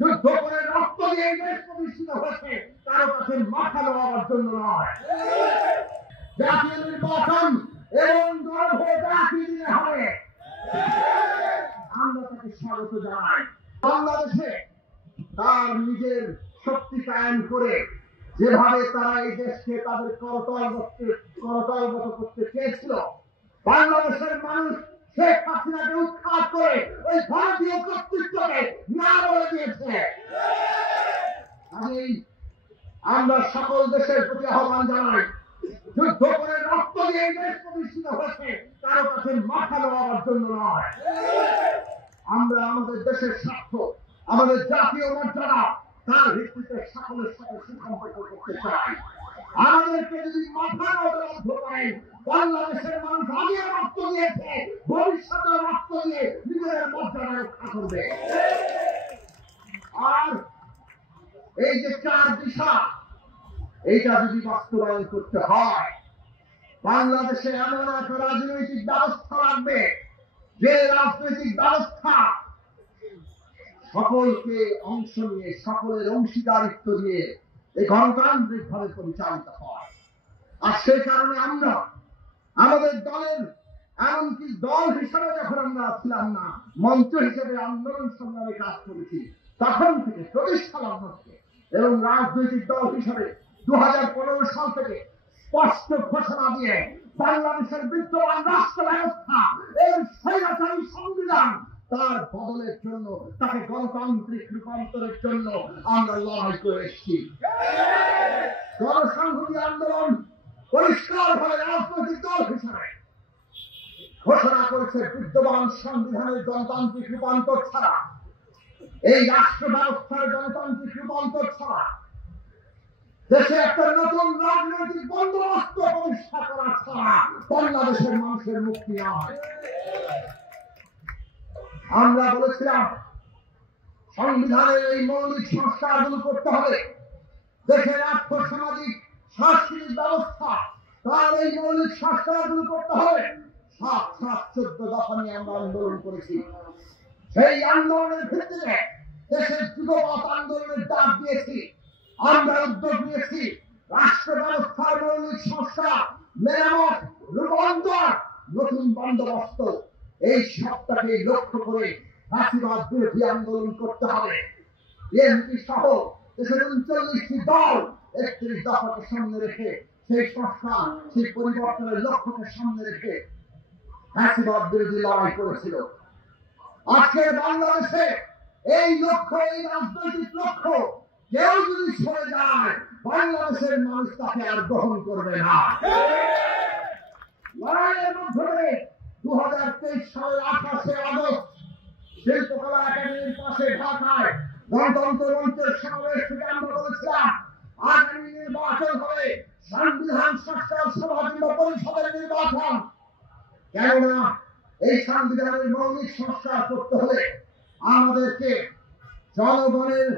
যুদ্ধ করে রক্ত দিয়ে দেশ প্রতিষ্ঠিত হয়েছে, কারো কাছে মাথা নোয়াবার জন্য নয়। জাতীয় নির্বাচন এবং গণভোট একই দিনে হবে, আমরা তাকে স্বাগত জানাই। বাংলাদেশে তার নিজের শক্তি কায়েম করে যেভাবে তারা এই দেশকে তাদের করতলগত করতে চেয়েছিল, বাংলাদেশের মানুষ শেখ হাসিনাকে উৎখাত করে ওই ভারতীয় কর্তৃত্বকে না বলে দিয়েছে। আমরা সকল দেশের প্রতি আহ্বান জানাই, যুদ্ধ করে রক্ত দিয়ে দেশ প্রতিষ্ঠিত হয়েছে, কারো কাছে মাথা নোয়াবার জন্য নয়। আমরা আমাদের দেশের স্বার্থ, আমাদের জাতীয় মর্যাদা, তার ভিত্তিতে সকলের সাথে সুসম্পর্ক করতে চাই। আমাদেরকে যদি মাথা অবলম্ব করেন, বাংলাদেশের মানুষ আগে রক্ত দিয়েছে, ভবিষ্যতে রক্ত দিয়ে নিজেদের মর্যাদা রক্ষা করবে। আর এই যে 4 দিশা, এইটা যদি বাস্তবায়ন করতে হয়, বাংলাদেশে এমন একটা রাজনৈতিক ব্যবস্থা লাগবে, যে রাজনৈতিক ব্যবস্থা সকলকে অংশ নিয়ে, সকলের অংশীদারিত্ব দিয়ে এই গণতান্ত্রিক ভাবে পরিচালিত হয়। আর সেই কারণে আমরা আমাদের দলের, এমনকি দল হিসাবে যখন আমরা ছিলাম না, মঞ্চ হিসেবে আন্দোলন সংগ্রামে কাজ করেছি, তখন থেকে প্রতিষ্ঠা লগ্ন থেকে এবং রাজনৈতিক দল হিসাবে 2015 সাল থেকে স্পষ্ট ঘোষণা দিয়ে বাংলাদেশের বিদ্যমান রাষ্ট্র ব্যবস্থা, এই স্বৈরাচারী সংবিধান, তার বদলের জন্য, তাকে গণতান্ত্রিক রূপান্তরের জন্য আমরা লড়াই করে এসেছি। গণসংহতি আন্দোলন পরিষ্কারভাবে রাজনৈতিক দল হিসাবে ঘোষণা করেছে, বিদ্যমান সংবিধানের গণতান্ত্রিক রূপান্তর ছাড়া, এই রাষ্ট্র ব্যবস্থার গণতান্ত্রিক রূপান্তর ছাড়া দেশে একটা নতুন রাজনৈতিক বন্দোবস্ত প্রতিষ্ঠা করা ছাড়া বাংলাদেশের মানুষের মুক্তি নয়। আমরা বলেছিলাম, সংবিধানের এই মৌলিক সংস্কারগুলো করতে হবে, দেশের আর্থসামাজিক সাংস্কৃতিক ব্যবস্থা, তার এই মৌলিক সংস্কারগুলো করতে হবে। 7-14 দফা নিয়ে আমরা আন্দোলন করেছি। সেই আন্দোলনের ভিত্তিতে দেশের যুগপৎ আন্দোলনের ডাক দিয়েছি, আমরা উদ্যোগ নিয়েছি। রাষ্ট্র ব্যবস্থার মৌলিক সংস্কার, মেরামত, রূপান্তর, নতুন বন্দোবস্ত, এই সবটাকে লক্ষ্য করে ফাঁসিবাদ বিরোধী আন্দোলন করতে হবে। বিএনপি সহ দেশের 39টি দল 31 দফাকে সামনে রেখে, সেই সংস্কার, সেই পরিবর্তনের লক্ষ্যকে সামনে রেখে ফাঁসিবাদ বিরোধী লড়াই করেছিল। আজকের বাংলাদেশে এই লক্ষ্য, এই রাজনৈতিক লক্ষ্য কেউ যদি সরে যায়, বাংলাদেশের মানুষ তাকে আর গ্রহণ করবে না। লড়াইয়ের মাধ্যমে 2023 সালের 28 আগস্ট শিল্পকলা একাডেমির পাশে ঢাকায় গণতন্ত্র মঞ্চের সমাবেশ থেকে আমরা বলেছিলাম, আগামী নির্বাচন হবে সংবিধান সংস্কার সভা কিংবা পরিষদের নির্বাচন। কেননা এই সংবিধানের মৌলিক সংস্কার করতে হলে আমাদেরকে জনগণের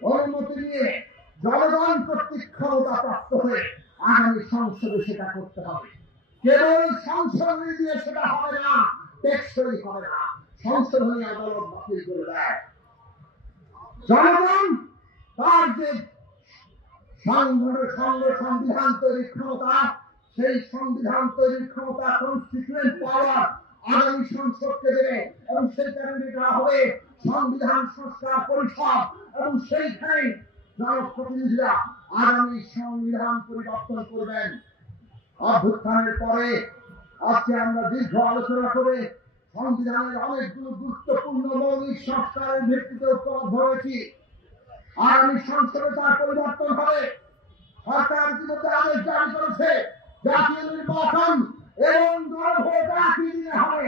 অনুমতি নিয়ে, জনগণ কর্তৃক ক্ষমতা প্রাপ্ত হয়ে আগামী সংসদে সেটা করতে হবে। কেবল সংশোধনী দিয়ে সেটা হবে না, টেকসই হবে না। সংশোধনী আদালত বাতিল করে দেয়। জনগণ তার যে সংবিধান তৈরির ক্ষমতা, সেই সংবিধান তৈরির ক্ষমতা কনস্টিটিউয়েন্ট পাওয়ার আগামী সংসদকে দেবে, এবং সেই কারণে এটা হবে সংবিধান সংস্কার পরিষদ, এবং সেইখানে জনপ্রতিনিধিরা আগামী সংবিধান পরিবর্তন করবেন। অভ্যুত্থানের পরে আজকে আমরা দীর্ঘ আলোচনা করে সংবিধানের অনেকগুলো গুরুত্বপূর্ণ মৌলিক সংস্কারের ভিত্তিতে ঐক্যবদ্ধ হয়েছি। আগামী সংসদে তার পরিবর্তন হবে। সরকার ইতিমধ্যে আদেশ জারি করেছে, জাতীয় নির্বাচন এবং গণভোট একই দিনে হবে।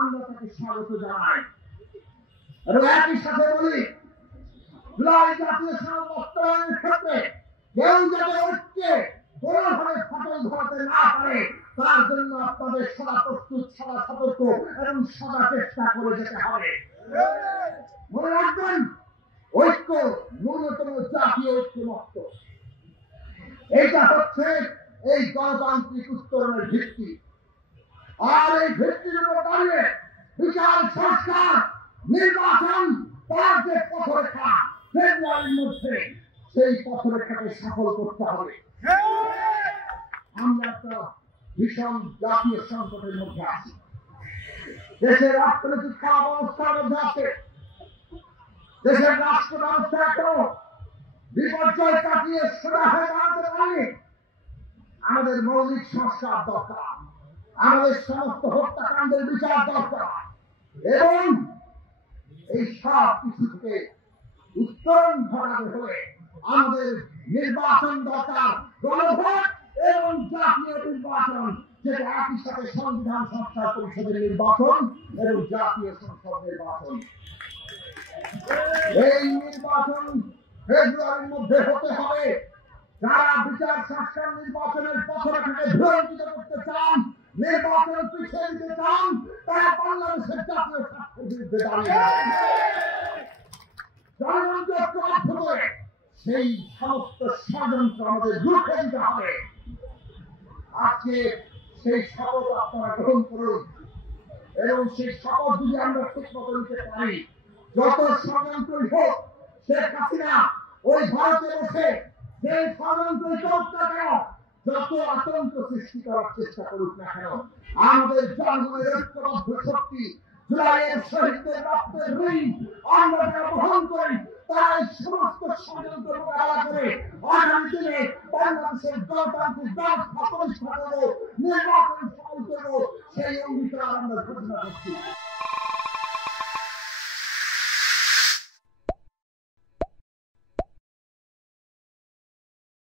আমরা তাকে স্বাগত জানাই এবং একই সাথে বলি, জুলাই জাতীয় সনদ বাস্তবায়নের ক্ষেত্রে কেউ যাতে ঐক্যে কোনোভাবে ফাটল ধরাতে না পারে, তার জন্য আপনাদের সদা প্রস্তুত, সদা সতর্ক এবং সদা চেষ্টা করে যেতে হবে। মনে রাখবেন, ঐক্য ন্যূনতম জাতীয় ঐক্যমত্য, এটা হচ্ছে এই গণতান্ত্রিক উত্তরণের ভিত্তি। আর এই ভিত্তির উপর দাঁড়িয়ে বিচার সংস্কার, নির্বাচন তার যে পথরেখা ফেব্রুয়ারির মধ্যে সেই পথরেখাকে সফল করতে হবে। আমরা একটা ভীষণ জাতীয় সংকটের মধ্যে আছি। দেশের অর্থনৈতিক খারাপ অবস্থার মধ্যে আছে। দেশের রাষ্ট্র ব্যবস্থা এখনো বিপর্যয় কাটিয়ে সোজা হয়ে দাঁড়াতে পারেনি। আমাদের মৌলিক সংস্কার দরকার, আমাদের সমস্ত হত্যাকাণ্ডের বিচার দরকার এবং এই সব কিছু থেকে উত্তরণ ঘটাতে হলে আমাদের নির্বাচন দরকার, গণভোট এবং জাতীয় নির্বাচন, যেটা একই সাথে সংবিধান সংস্কার পরিষদের নির্বাচন এবং জাতীয় সংসদ নির্বাচন। এই নির্বাচন ফেব্রুয়ারির মধ্যে হতে হবে। যারা বিচার সংস্কার নির্বাচনের পথরেখাকে ভ্রান্তিত করতে চান, নির্বাচন পিছিয়ে দিতে চান, তারা বাংলাদেশের জাতীয় স্বার্থের বিরুদ্ধে দাঁড়িয়ে জনগণকে ঐক্যবদ্ধ করে সেই সমস্ত ষড়যন্ত্র আমাদের রুখে দিতে হবে। আজকে সেই শপথ আপনারা গ্রহণ করুন এবং সেই শপথ যদি আমরা ঠিক মতো নিতে পারি, যত ষড়যন্ত্রই হোক, শেখ হাসিনা ওই ভারতে বসে যে ষড়যন্ত্রই করুক না কেন, যত আতঙ্ক সৃষ্টি করার চেষ্টা করুক না কেন, আমাদের জনগণের ঐক্যবদ্ধ শক্তি, জুলাইয়ের শহীদদের রক্তের ঋণ আমরা যারা বহন করি, তাই সমস্ত ষড়যন্ত্র মোকাবেলা করে আগামী দিনে বাংলাদেশের গণতান্ত্রিক ব্যবস্থা প্রতিষ্ঠা করব, নির্বাচন সফল করব, সেই অঙ্গীকার আমরা ঘোষণা করছি।